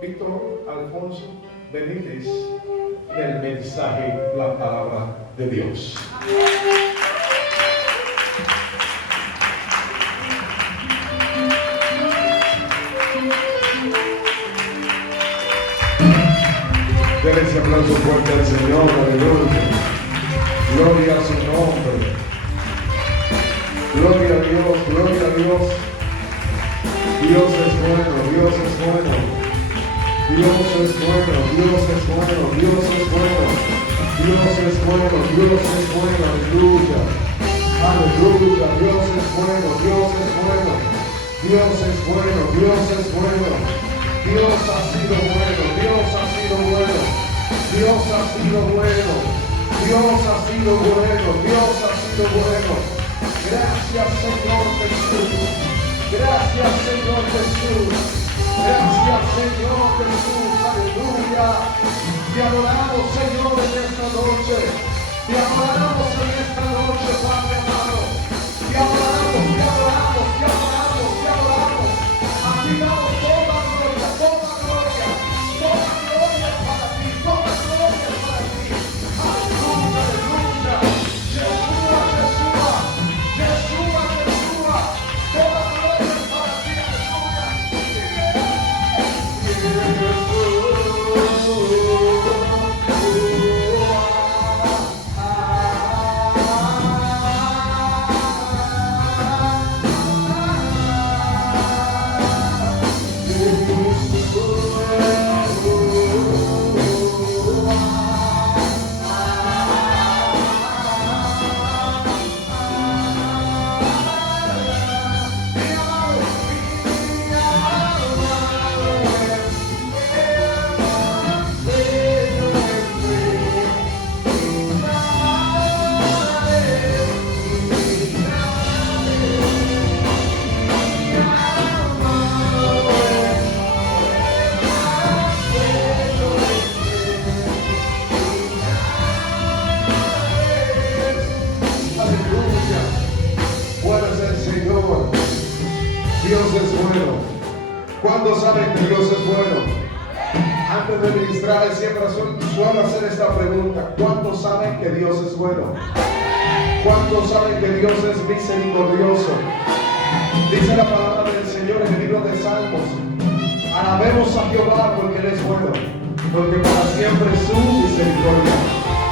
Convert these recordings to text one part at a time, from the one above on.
Víctor Alfonso Benítez del mensaje, la palabra de Dios. Denle ese aplauso fuerte al Señor, aleluya. Gloria a su nombre. Gloria a Dios, gloria a Dios. Dios es bueno, Dios es bueno. Dios es bueno, Dios es bueno, Dios es bueno. Dios es bueno, Dios es bueno, aleluya. Aleluya, Dios es bueno, Dios es bueno. Dios es bueno, Dios es bueno. Dios ha sido bueno, Dios ha sido bueno. Dios ha sido bueno. Dios ha sido bueno, Dios ha sido bueno. Gracias, Señor Jesús. Gracias, Señor Jesús. Gracias, Señor Jesús. Aleluya. Te adoramos, Señor, en esta noche. Te adoramos en esta noche, Padre amado. Te adoramos, te adoramos, te adoramos, te adoramos. A ti damos toda gloria, toda gloria. Toda gloria para ti, toda gloria para ti. Aleluya, aleluya. Yeshua, Yeshua. Yeshua, Yeshua. Toda gloria para ti, ¿cuántos saben que Dios es bueno? Antes de ministrar siempre suelo hacer esta pregunta: ¿cuántos saben que Dios es bueno? ¿Cuántos saben que Dios es misericordioso? Dice la palabra del Señor en el libro de Salmos: alabemos a Jehová porque Él es bueno, porque para siempre es su misericordia.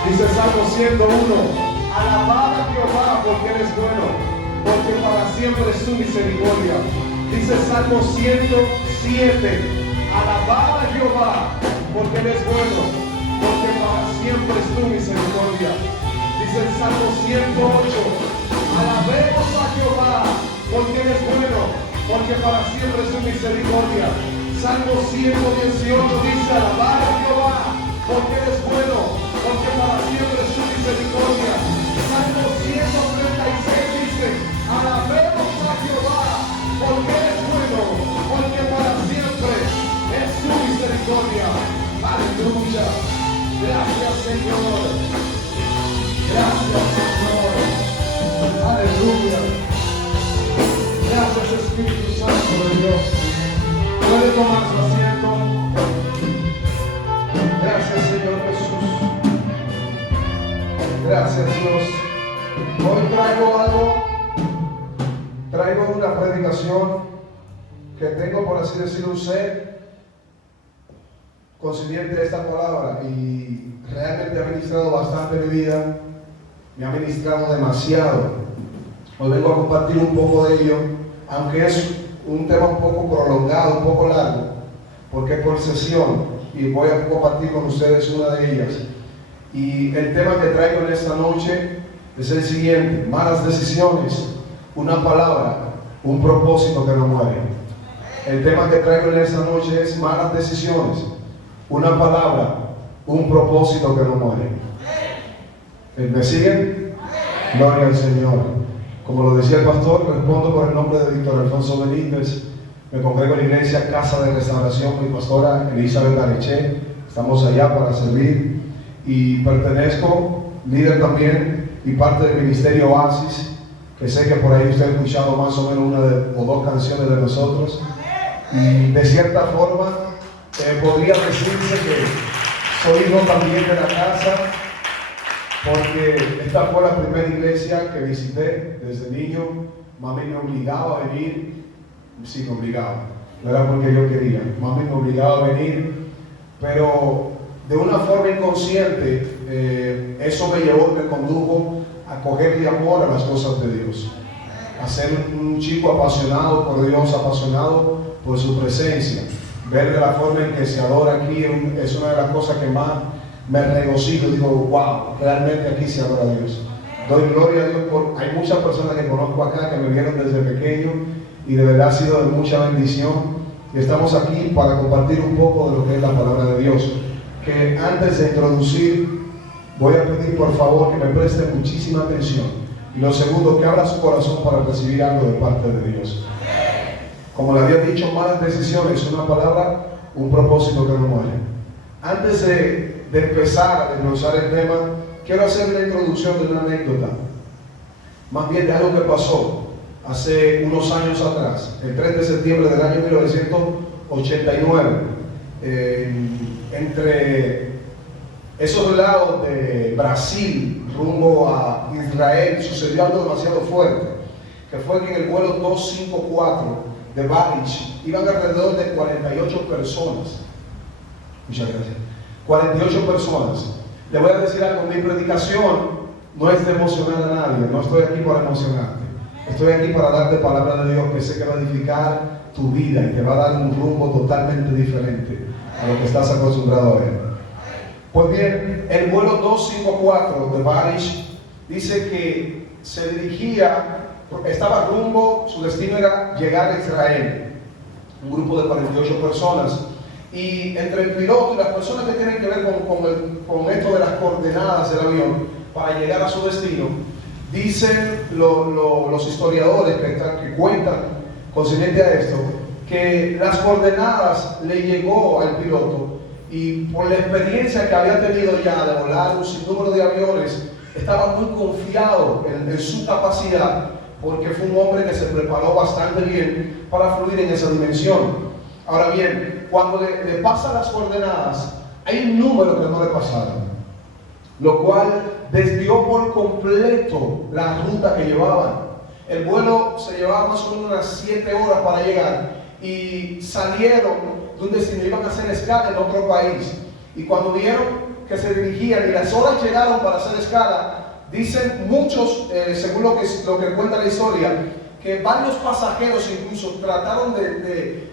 Dice Salmo 101: alabad a Jehová porque Él es bueno, porque para siempre es su misericordia. Dice Salmo 107: alabad a Jehová porque Él es bueno, porque para siempre es tu misericordia. Dice el Salmo 108: alabemos a Jehová porque Él es bueno, porque para siempre es su misericordia. Salmo 118 dice: alabad a Jehová porque Él es bueno, porque para siempre es su misericordia. Salmo 136 dice: alabemos a Jehová porque Él es bueno, porque para siempre es su misericordia. Aleluya. Gracias, Señor. Gracias, Señor. Aleluya. Gracias, Espíritu Santo de Dios. Puede tomar su asiento. Gracias, Señor Jesús. Gracias, Dios. Hoy traigo una predicación que tengo, por así decirlo, un ser consciente de esta palabra, y realmente ha ministrado bastante mi vida, me ha ministrado demasiado. Hoy vengo a compartir un poco de ello, aunque es un tema un poco prolongado, un poco largo, porque es por sesión, y voy a compartir con ustedes una de ellas. Y el tema que traigo en esta noche es el siguiente: malas decisiones, una palabra, un propósito que no muere. El tema que traigo en esta noche es malas decisiones, una palabra, un propósito que no muere. ¿Me siguen? Gloria al Señor. Como lo decía el pastor, respondo por el nombre de Víctor Alfonso Benítez. Me congrego en la iglesia Casa de Restauración, mi pastora Elizabeth Areche. Estamos allá para servir, y pertenezco, líder también y parte del ministerio Oasis, que sé que por ahí usted ha escuchado más o menos una o dos canciones de nosotros. Y de cierta forma podría decirse que soy hijo también de la casa, porque esta fue la primera iglesia que visité desde niño. Mami me obligaba a venir, sí me obligaba, no era porque yo quería, mami me obligaba a venir, pero de una forma inconsciente, eso me llevó, me condujo a cogerle amor a las cosas de Dios, a ser un chico apasionado por Dios, apasionado por su presencia. Ver de la forma en que se adora aquí es una de las cosas que más me regocijo. Digo, wow, realmente aquí se adora a Dios. Doy gloria a Dios hay muchas personas que conozco acá que me vieron desde pequeño y de verdad ha sido de mucha bendición. Y estamos aquí para compartir un poco de lo que es la palabra de Dios. Que antes de introducir, voy a pedir por favor que me preste muchísima atención. Y lo segundo, que abra su corazón para recibir algo de parte de Dios. Como le había dicho, malas decisiones, una palabra, un propósito que no muere. Antes de empezar a desglosar el tema, quiero hacer una introducción de una anécdota, más bien de algo que pasó hace unos años atrás, el 3 de septiembre del año 1989, entre esos lados de Brasil rumbo a Israel, sucedió algo demasiado fuerte, que fue que en el vuelo 254 de Balich iban alrededor de 48 personas. Muchas gracias. 48 personas. Le voy a decir algo, mi predicación no es de emocionar a nadie, no estoy aquí para emocionarte. Estoy aquí para darte palabra de Dios que sé que va a edificar tu vida y te va a dar un rumbo totalmente diferente a lo que estás acostumbrado a ver. Pues bien, el vuelo 254 de Balich dice que se dirigía, estaba rumbo, su destino era llegar a Israel. Un grupo de 48 personas. Y entre el piloto y las personas que tienen que ver con esto de las coordenadas del avión para llegar a su destino, dicen los historiadores que cuentan concerniente a esto, que las coordenadas le llegó al piloto y por la experiencia que había tenido ya de volar un sinnúmero de aviones, estaba muy confiado en su capacidad, porque fue un hombre que se preparó bastante bien para fluir en esa dimensión. Ahora bien, cuando le pasan las coordenadas, hay un número que no le pasaron, lo cual desvió por completo la ruta que llevaban. El vuelo se llevaba más o menos unas 7 horas para llegar y salieron de un destino, iban a hacer escala en otro país. Y cuando vieron que se dirigían y las horas llegaron para hacer escala, dicen muchos, según lo que cuenta la historia, que varios pasajeros incluso trataron de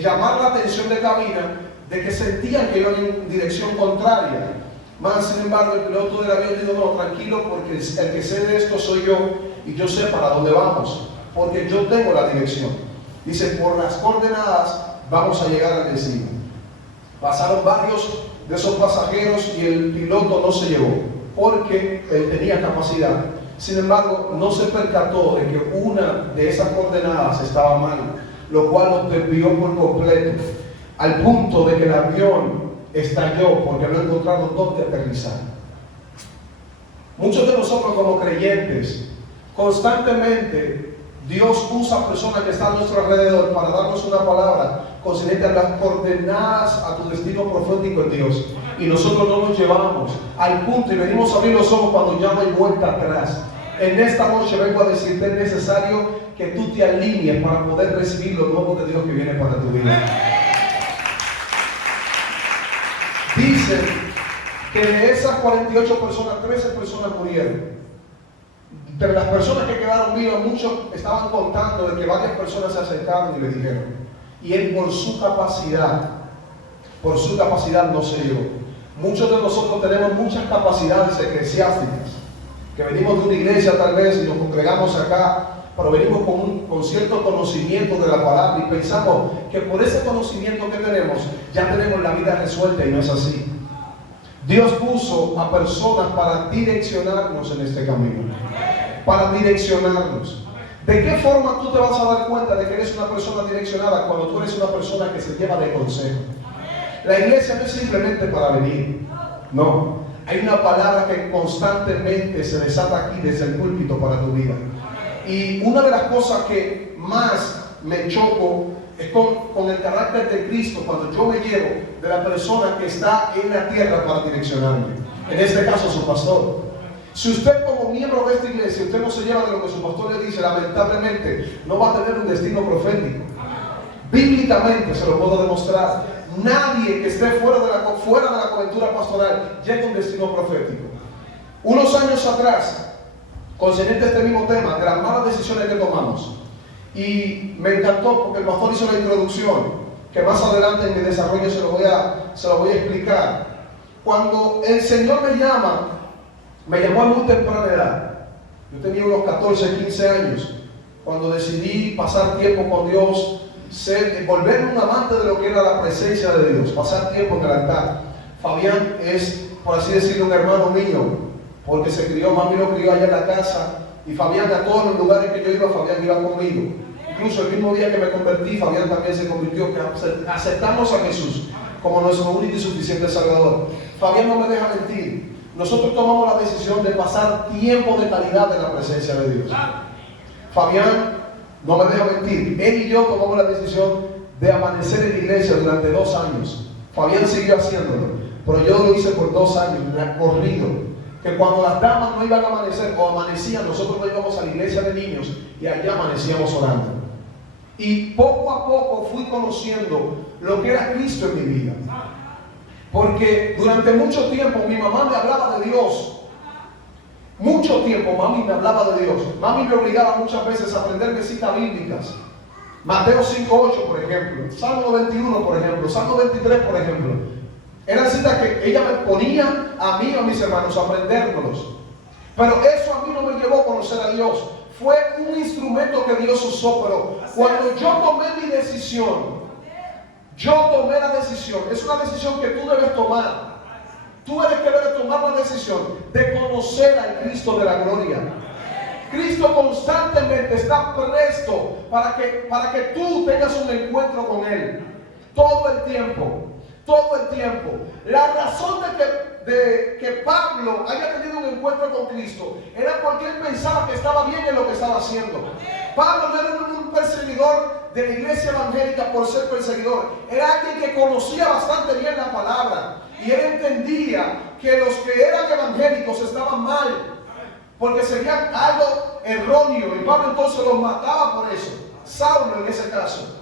llamar la atención de cabina, de que sentían que iban en dirección contraria. Más sin embargo, el piloto del avión dijo, no, tranquilo, porque el que sé de esto soy yo, y yo sé para dónde vamos, porque yo tengo la dirección. Dice, por las coordenadas vamos a llegar al destino. Pasaron varios de esos pasajeros y el piloto no se llevó, porque él tenía capacidad. Sin embargo, no se percató de que una de esas coordenadas estaba mal, lo cual los desvió por completo, al punto de que el avión estalló porque no encontraron dónde aterrizar. Muchos de nosotros como creyentes, constantemente Dios usa personas que están a nuestro alrededor para darnos una palabra concerniente a las coordenadas a tu destino profético en Dios, y nosotros no nos llevamos al punto y venimos a abrir los ojos cuando ya no hay vuelta atrás. En esta noche vengo a decirte, es necesario que tú te alinees para poder recibir lo nuevo de Dios que viene para tu vida. Dicen que de esas 48 personas, 13 personas murieron. Entre las personas que quedaron vivas, muchos estaban contando de que varias personas se acercaron y le dijeron, y él por su capacidad no se llevó. Muchos de nosotros tenemos muchas capacidades eclesiásticas, que venimos de una iglesia tal vez y nos congregamos acá, pero venimos con cierto conocimiento de la palabra y pensamos que por ese conocimiento que tenemos ya tenemos la vida resuelta, y no es así. Dios puso a personas para direccionarnos en este camino, para direccionarnos. ¿De qué forma tú te vas a dar cuenta de que eres una persona direccionada? Cuando tú eres una persona que se lleva de consejo. La iglesia no es simplemente para venir, no. Hay una palabra que constantemente se desata aquí desde el púlpito para tu vida. Y una de las cosas que más me choco es con el carácter de Cristo, cuando yo me llevo de la persona que está en la tierra para direccionarme. En este caso, su pastor. Si usted como miembro de esta iglesia, usted no se lleva de lo que su pastor le dice, lamentablemente no va a tener un destino profético. Bíblicamente se lo puedo demostrar. Nadie que esté fuera de la cobertura pastoral llega a un destino profético. Unos años atrás, concerniente a este mismo tema, de las malas decisiones que tomamos, y me encantó porque el pastor hizo la introducción, que más adelante en mi desarrollo se lo voy a explicar. Cuando el Señor me llamó a muy temprana edad. Yo tenía unos 14, 15 años, cuando decidí pasar tiempo con Dios, volverme un amante de lo que era la presencia de Dios, pasar tiempo en el altar. Fabián es, por así decirlo, un hermano mío, porque mami lo crió allá en la casa, y Fabián, a todos los lugares que yo iba, Fabián iba conmigo. Incluso el mismo día que me convertí, Fabián también se convirtió, que aceptamos a Jesús como nuestro único y suficiente Salvador. Fabián no me deja mentir. Nosotros tomamos la decisión de pasar tiempo de calidad en la presencia de Dios. Fabián no me deja mentir. Él y yo tomamos la decisión de amanecer en la iglesia durante 2 años. Fabián siguió haciéndolo, pero yo lo hice por 2 años, corrido. Que cuando las damas no iban a amanecer o amanecían, nosotros nos íbamos a la iglesia de niños y allá amanecíamos orando. Y poco a poco fui conociendo lo que era Cristo en mi vida. Porque durante mucho tiempo mi mamá me hablaba de Dios. Mucho tiempo mami me hablaba de Dios. Mami me obligaba muchas veces a aprender citas bíblicas. Mateo 5:8, por ejemplo. Salmo 21, por ejemplo. Salmo 23, por ejemplo. Eran citas que ella me ponía a mí y a mis hermanos a aprendérnoslos. Pero eso a mí no me llevó a conocer a Dios. Fue un instrumento que Dios usó. Pero cuando yo tomé mi decisión, es una decisión que tú debes tomar. Tú eres que debes tomar la decisión de conocer al Cristo de la gloria. Cristo constantemente está presto para que tú tengas un encuentro con Él. Todo el tiempo. La razón de que Pablo haya tenido un encuentro con Cristo era porque él pensaba que estaba bien en lo que estaba haciendo. Pablo no era un perseguidor de la iglesia evangélica por ser perseguidor. Era alguien que conocía bastante bien la palabra. Y él entendía que los que eran evangélicos estaban mal, porque serían algo erróneo. Y Pablo entonces los mataba por eso. Saulo en ese caso.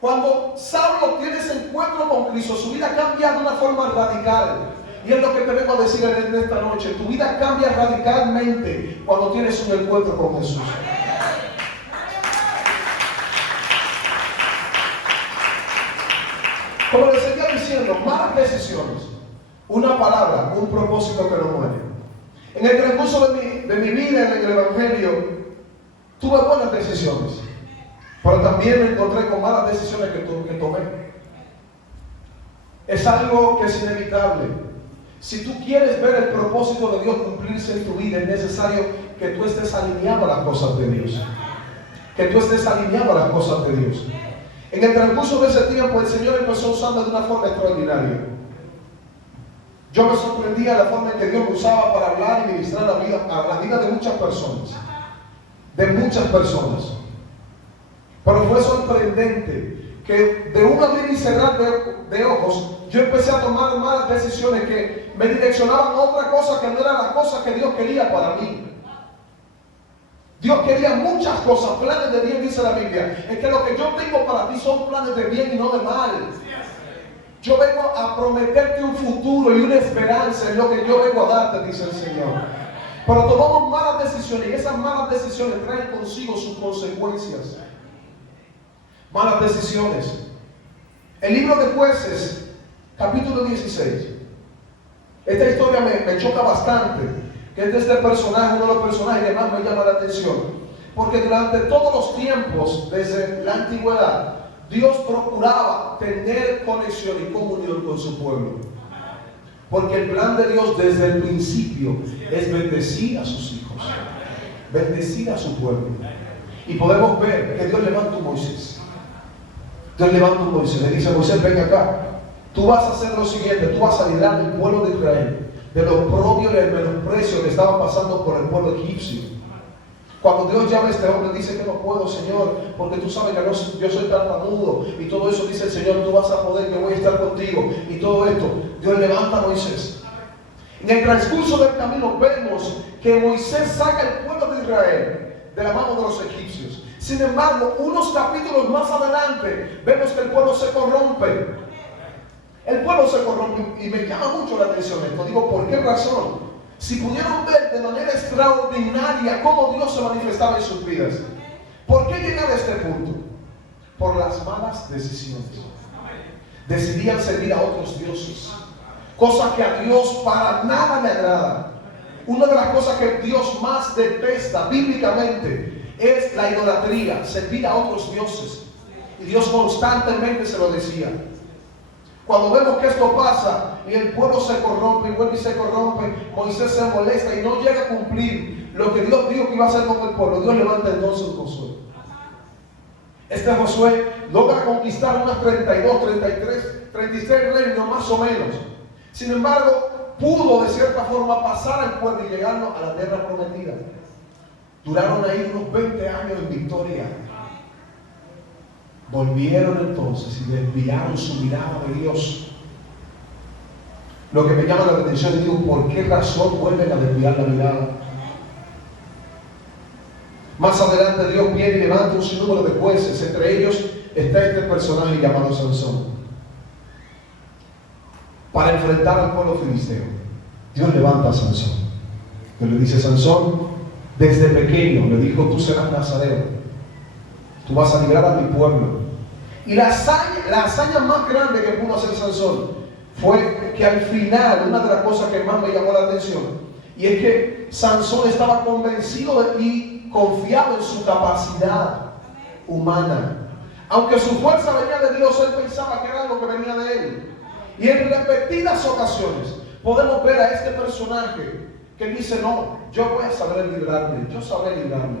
Cuando Saulo tiene ese encuentro con Cristo, su vida cambia de una forma radical. Y es lo que te vengo a decir en esta noche. Tu vida cambia radicalmente cuando tienes un encuentro con Jesús. Como les seguía diciendo, malas decisiones, una palabra, un propósito que no muere. En el transcurso de mi vida en el Evangelio, tuve buenas decisiones. Pero también me encontré con malas decisiones que tomé. Es algo que es inevitable. Si tú quieres ver el propósito de Dios cumplirse en tu vida, es necesario que tú estés alineado a las cosas de Dios. En el transcurso de ese tiempo, el Señor empezó a usarme de una forma extraordinaria. Yo me sorprendía de la forma en que Dios me usaba para hablar y ministrar a la vida de muchas personas. Pero fue sorprendente que de un abrir y cerrar de ojos, yo empecé a tomar malas decisiones que me direccionaban a otra cosa que no era la cosa que Dios quería para mí. Dios quería muchas cosas, planes de bien, dice la Biblia. Es que lo que yo tengo para ti son planes de bien y no de mal. Yo vengo a prometerte un futuro y una esperanza en lo que yo vengo a darte, dice el Señor. Pero tomamos malas decisiones y esas malas decisiones traen consigo sus consecuencias. Malas decisiones. El libro de Jueces, capítulo 16. Esta historia me choca bastante, que es de este personaje, uno de los personajes que más me llama la atención. Porque durante todos los tiempos, desde la antigüedad, Dios procuraba tener conexión y comunión con su pueblo. Porque el plan de Dios desde el principio es bendecir a sus hijos, bendecir a su pueblo. Y podemos ver que Dios levanta a Moisés. Dios levanta a Moisés, le dice a Moisés: ven acá, tú vas a hacer lo siguiente, tú vas a librar al pueblo de Israel de lo propio y el menosprecio que estaban pasando por el pueblo egipcio. Cuando Dios llama a este hombre, dice que no puedo, Señor, porque tú sabes que yo soy tartamudo. Y todo eso dice el Señor, tú vas a poder, que voy a estar contigo. Y todo esto, Dios levanta a Moisés. En el transcurso del camino vemos que Moisés saca el pueblo de Israel de la mano de los egipcios. Sin embargo, unos capítulos más adelante, vemos que el pueblo se corrompe. El pueblo se corrompe y me llama mucho la atención esto. Digo, ¿por qué razón? Si pudieron ver de manera extraordinaria cómo Dios se manifestaba en sus vidas. ¿Por qué llegar a este punto? Por las malas decisiones. Decidían servir a otros dioses, cosa que a Dios para nada le agrada. Una de las cosas que Dios más detesta bíblicamente es la idolatría, servir a otros dioses. Y Dios constantemente se lo decía. Cuando vemos que esto pasa y el pueblo se corrompe y vuelve y se corrompe, Moisés se molesta y no llega a cumplir lo que Dios dijo que iba a hacer con el pueblo. Dios levanta entonces a Josué. Este Josué logra conquistar unas 32, 33, 36 reinos más o menos. Sin embargo, pudo de cierta forma pasar al pueblo y llegarlo a la tierra prometida. Duraron ahí unos 20 años en victoria. Volvieron entonces y desviaron su mirada de Dios. Lo que me llama la atención, digo, ¿por qué razón vuelven a desviar la mirada? Más adelante Dios viene y levanta un sinnúmero de jueces. Entre ellos está este personaje llamado Sansón, para enfrentar al pueblo filisteo. Dios levanta a Sansón. Dios le dice: Sansón, desde pequeño le dijo, tú serás nazareo, tú vas a librar a mi pueblo. Y la hazaña más grande que pudo hacer Sansón fue que al final, una de las cosas que más me llamó la atención, y es que Sansón estaba convencido y confiado en su capacidad humana. Aunque su fuerza venía de Dios, él pensaba que era lo que venía de él. Y en repetidas ocasiones podemos ver a este personaje que dice: no, yo voy a saber librarme, yo sabré librarme,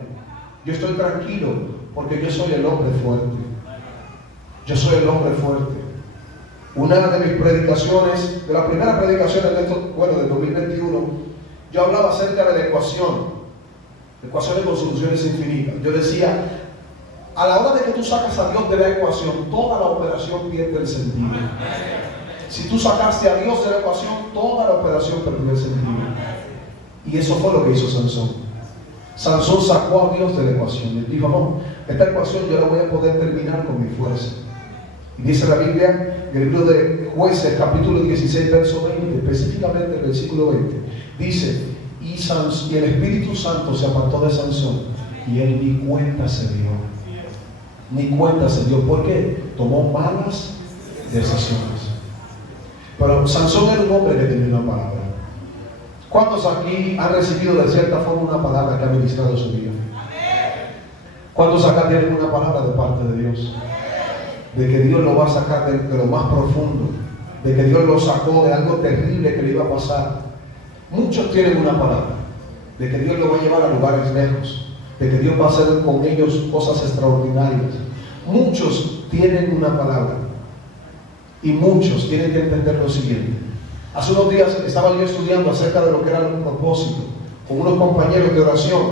yo estoy tranquilo porque yo soy el hombre fuerte. Yo soy el hombre fuerte. Una de mis predicaciones, de las primeras predicaciones de del 2021, yo hablaba acerca de la ecuaciones con soluciones infinitas. Yo decía, a la hora de que tú sacas a Dios de la ecuación, toda la operación pierde el sentido. Si tú sacaste a Dios de la ecuación, toda la operación perdió el sentido. Y eso fue lo que hizo Sansón. Sansón sacó a Dios de la ecuación. Él dijo: no, esta ecuación yo la voy a poder terminar con mi fuerza. Y dice la Biblia, en el libro de Jueces, capítulo 16, verso 20, específicamente el versículo 20, dice: y el Espíritu Santo se apartó de Sansón, y él ni cuenta se dio. Ni cuenta se dio. ¿Por qué? Tomó malas decisiones. Pero Sansón era un hombre que tenía una palabra. ¿Cuántos aquí han recibido de cierta forma una palabra que ha ministrado su vida? ¿Cuántos acá tienen una palabra de parte de Dios? De que Dios lo va a sacar de lo más profundo, de que Dios lo sacó de algo terrible que le iba a pasar. Muchos tienen una palabra de que Dios lo va a llevar a lugares lejos, de que Dios va a hacer con ellos cosas extraordinarias. Muchos tienen una palabra y muchos tienen que entender lo siguiente. Hace unos días estaba yo estudiando acerca de lo que era el propósito con unos compañeros de oración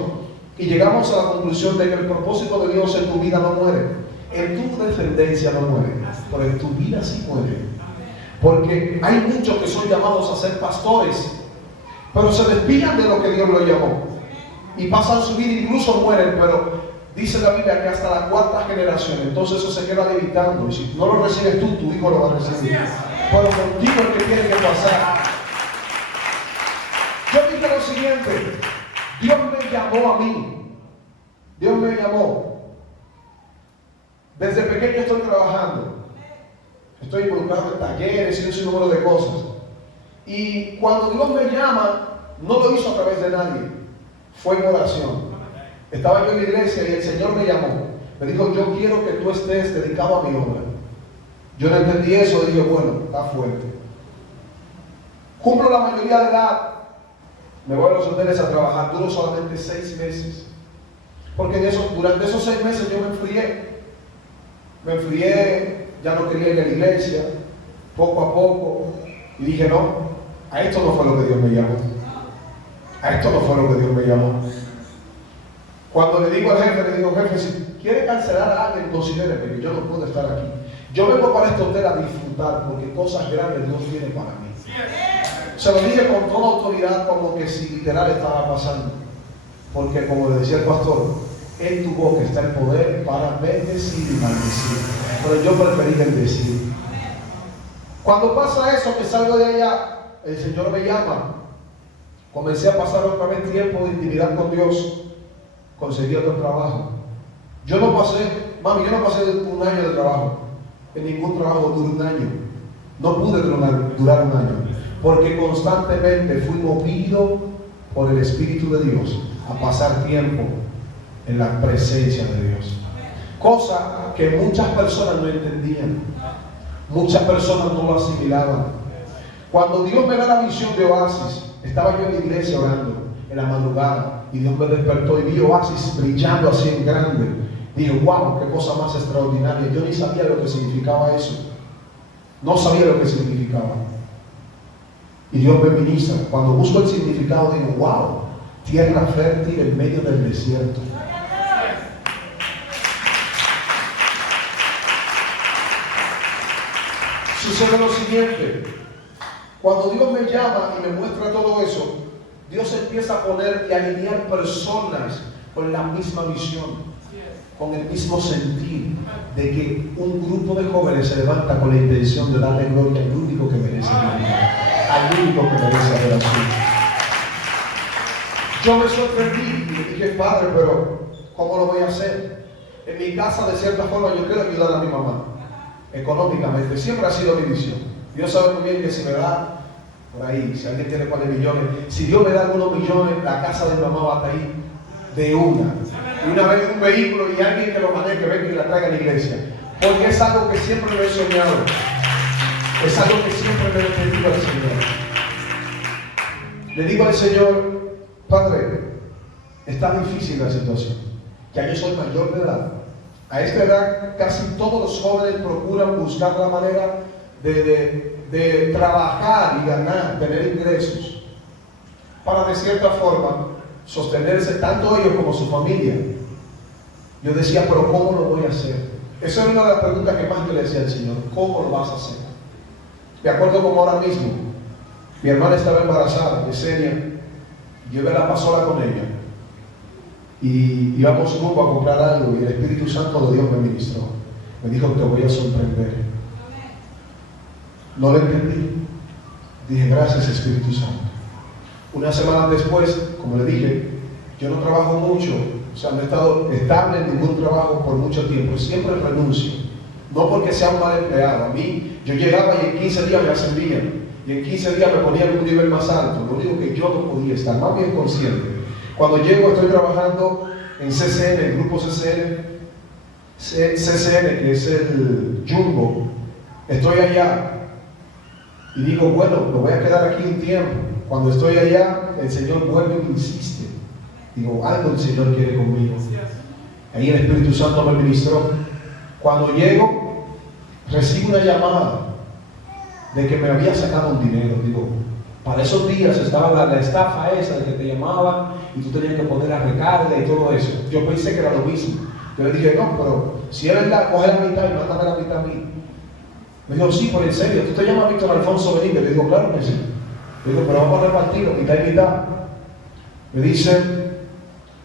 y llegamos a la conclusión de que el propósito de Dios en tu vida no muere. En tu descendencia no muere, pero en tu vida sí muere. Porque hay muchos que son llamados a ser pastores, pero se desvían de lo que Dios lo llamó y pasan su vida, incluso mueren. Pero dice la Biblia que hasta la cuarta generación, entonces eso se queda limitando. Y si no lo recibes tú, tu hijo lo va a recibir. Pero contigo el que tiene que pasar. Yo dije lo siguiente: Dios me llamó a mí. Dios me llamó. Desde pequeño estoy trabajando, estoy involucrado en talleres y un sinnúmero de cosas. Y cuando Dios me llama, no lo hizo a través de nadie, fue en oración. Estaba yo en la iglesia y el Señor me llamó. Me dijo: yo quiero que tú estés dedicado a mi obra. Yo no entendí eso, dije: bueno, está fuerte. Cumplo la mayoría de edad, me voy a los hoteles a trabajar, duro solamente 6 meses. Porque durante esos 6 meses yo me enfrié. Me enfrié, ya no quería ir a la iglesia, poco a poco, y dije: no, a esto no fue lo que Dios me llamó. A esto no fue lo que Dios me llamó. Cuando le digo al jefe, le digo, jefe, si quiere cancelar a alguien, considere que yo no puedo estar aquí. Yo vengo para este hotel a disfrutar porque cosas grandes Dios tiene para mí. Se lo dije con toda autoridad, como que si literal estaba pasando. Porque como le decía el pastor, en tu boca está el poder para bendecir y maldecir. Pero yo preferí bendecir. Cuando pasa eso, que salgo de allá, el Señor me llama. Comencé a pasar otra vez tiempo de intimidad con Dios. Conseguí otro trabajo. Yo no pasé un año de trabajo. En ningún trabajo duró un año. No pude durar un año. Porque constantemente fui movido por el Espíritu de Dios a pasar tiempo en la presencia de Dios. Cosa que muchas personas no entendían. Muchas personas no lo asimilaban. Cuando Dios me da la visión de Oasis, estaba yo en la iglesia orando en la madrugada y Dios me despertó y vi Oasis brillando así en grande. Dije, wow, qué cosa más extraordinaria. Yo ni sabía lo que significaba eso. No sabía lo que significaba. Y Dios me ministra. Cuando busco el significado digo, wow, tierra fértil en medio del desierto. Sucede lo siguiente. Cuando Dios me llama y me muestra todo eso, Dios empieza a poner y alinear personas con la misma visión, con el mismo sentir de que un grupo de jóvenes se levanta con la intención de darle gloria al único que merece gloria, al único que merece adoración. Yo me sorprendí y le dije, Padre, pero ¿cómo lo voy a hacer? En mi casa, de cierta forma, yo quiero ayudar a mi mamá económicamente. Siempre ha sido mi visión. Dios sabe muy bien que si me da por ahí, si alguien tiene cuáles millones, si Dios me da algunos millones, la casa de mi mamá va a estar ahí de una. Y una vez un vehículo y alguien que lo maneje, que venga y la traiga a la iglesia. Porque es algo que siempre me he soñado. Es algo que siempre me he pedido al Señor. Le digo al Señor, Padre, está difícil la situación. Ya yo soy mayor de edad. A esta edad casi todos los jóvenes procuran buscar la manera de trabajar y ganar, tener ingresos, para de cierta forma sostenerse tanto ellos como su familia. Yo decía, pero ¿cómo lo voy a hacer? Esa era una de las preguntas que más yo le decía al Señor, ¿cómo lo vas a hacer? Me acuerdo como ahora mismo, mi hermana estaba embarazada, Yesenia, yo iba a la pasola con ella y íbamos rumbo a comprar algo y el Espíritu Santo de Dios me ministró. Me dijo, te voy a sorprender. No lo entendí. Dije, gracias Espíritu Santo. Una semana después, como le dije, yo no trabajo mucho, o sea, no he estado estable en ningún trabajo por mucho tiempo, siempre renuncio. No porque sea un mal empleado. A mí, yo llegaba y en 15 días me ascendían, y en 15 días me ponían en un nivel más alto. Lo único que yo no podía estar, más bien consciente. Cuando llego, estoy trabajando en CCN, el grupo CCN, que es el Jumbo. Estoy allá y digo, bueno, me voy a quedar aquí un tiempo. Cuando estoy allá, el Señor vuelve y me insiste. Digo, algo el Señor quiere conmigo. Ahí el Espíritu Santo me ministró. Cuando llego, recibo una llamada de que me había sacado un dinero. Digo, para esos días estaba la estafa esa de que te llamaban y tú tenías que poner la recarga y todo eso. Yo pensé que era lo mismo. Yo le dije, no, pero si es verdad, coge la mitad y mándame la mitad a mí. Me dijo, sí, pero en serio, ¿tú te llamas Víctor Alfonso Benítez? Le digo, claro que sí. Le digo, pero vamos a repartirlo, mitad y mitad. Me dice,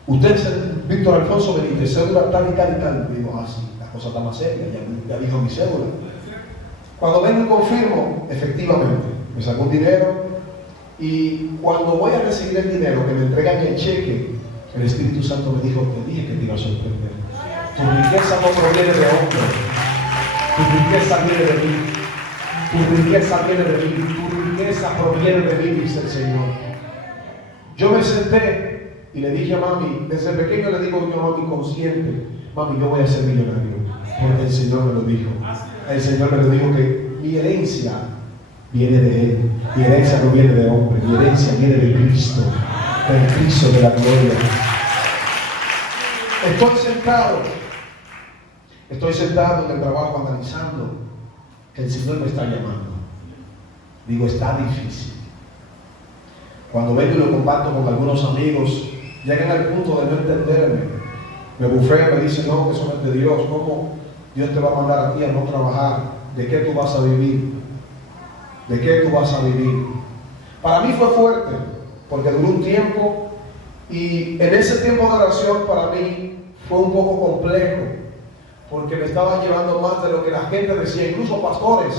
usted es el Víctor Alfonso Benítez, cédula tal y tal y tal. Le digo, ah, sí, la cosa está más seria, ya dijo mi cédula. Cuando vengo y confirmo, efectivamente, me sacó un dinero y cuando voy a recibir el dinero, que me entregan el cheque, el Espíritu Santo me dijo, te dije que te iba a sorprender. Tu riqueza no proviene de hombre, tu riqueza viene de mí, tu riqueza viene de mí, tu riqueza proviene de mí, dice el Señor. Yo me senté y le dije a mami, desde pequeño le digo yo a mami consciente, mami, yo voy a ser millonario, porque el Señor me lo dijo. El Señor me lo dijo que mi herencia viene de Él, mi herencia no viene de hombre, mi herencia viene de Cristo, del Cristo de la gloria. Estoy sentado en el trabajo analizando que el Señor me está llamando. Digo, está difícil. Cuando vengo y lo comparto con algunos amigos, llegan al punto de no entenderme. Me bufean, me dicen, no, que eso no es de Dios. ¿Cómo Dios te va a mandar a ti a no trabajar? ¿De qué tú vas a vivir? ¿De qué tú vas a vivir? Para mí fue fuerte, porque duró un tiempo, y en ese tiempo de oración para mí fue un poco complejo, porque me estaban llevando más de lo que la gente decía. Incluso pastores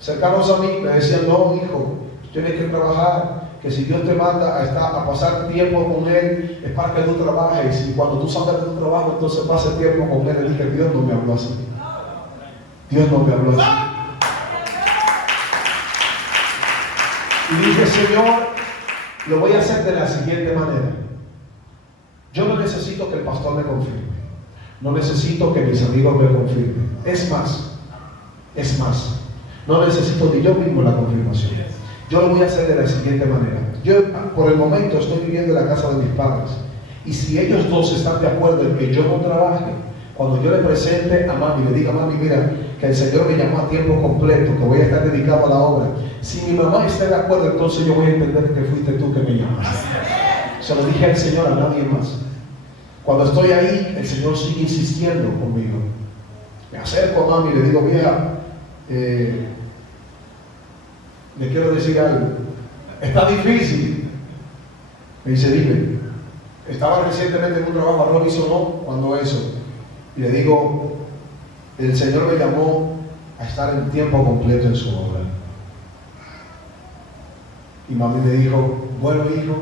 cercanos a mí me decían, no, hijo, tienes que trabajar, que si Dios te manda a pasar tiempo con Él, es para que tú trabajes, y cuando tú salgas de tu trabajo, entonces pases tiempo con Él. Y dije, Dios no me habló así. Dios no me habló así. Y dije, Señor, lo voy a hacer de la siguiente manera. Yo no necesito que el pastor me confirme. No necesito que mis amigos me confirmen. Es más, no necesito ni yo mismo la confirmación. Yo lo voy a hacer de la siguiente manera. Yo por el momento estoy viviendo en la casa de mis padres. Y si ellos dos están de acuerdo en que yo no trabaje, cuando yo le presente a mami, le diga, mami, mira, que el Señor me llamó a tiempo completo, que voy a estar dedicado a la obra. Si mi mamá está de acuerdo, entonces yo voy a entender que fuiste tú que me llamaste. Se lo dije al Señor, a nadie más. Cuando estoy ahí, el Señor sigue insistiendo conmigo. Me acerco a mami y le digo, vieja, le quiero decir algo. Está difícil. Me dice, dime. Estaba recientemente en un trabajo, arroz y sonó, cuando eso. Y le digo, el Señor me llamó a estar en tiempo completo en su obra. Y mami me dijo, bueno, hijo,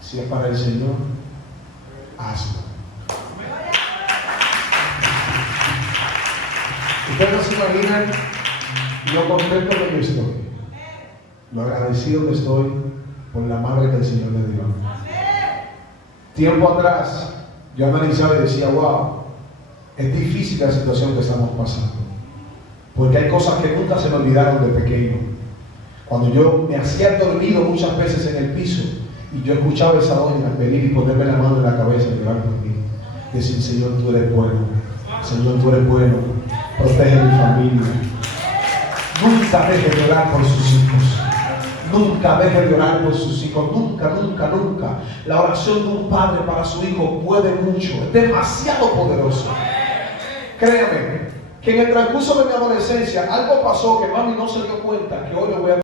si es para el Señor, hazlo. Ustedes no se imaginan lo contento que yo estoy, lo agradecido que estoy por la madre que el Señor me dio. Tiempo atrás, yo analizaba y decía, wow, es difícil la situación que estamos pasando, porque hay cosas que nunca se me olvidaron de pequeño. Cuando yo me hacía dormido muchas veces en el piso, y yo escuchaba a esa doña venir y ponerme la mano en la cabeza y llorar por mí, decir, Señor, tú eres bueno, Señor, tú eres bueno, protege mi familia. Nunca deje de orar por sus hijos. Nunca deje de orar por sus hijos. Nunca, nunca, nunca. La oración de un padre para su hijo puede mucho. Es demasiado poderoso. Créame que en el transcurso de mi adolescencia algo pasó que mami no se dio cuenta, que hoy le voy a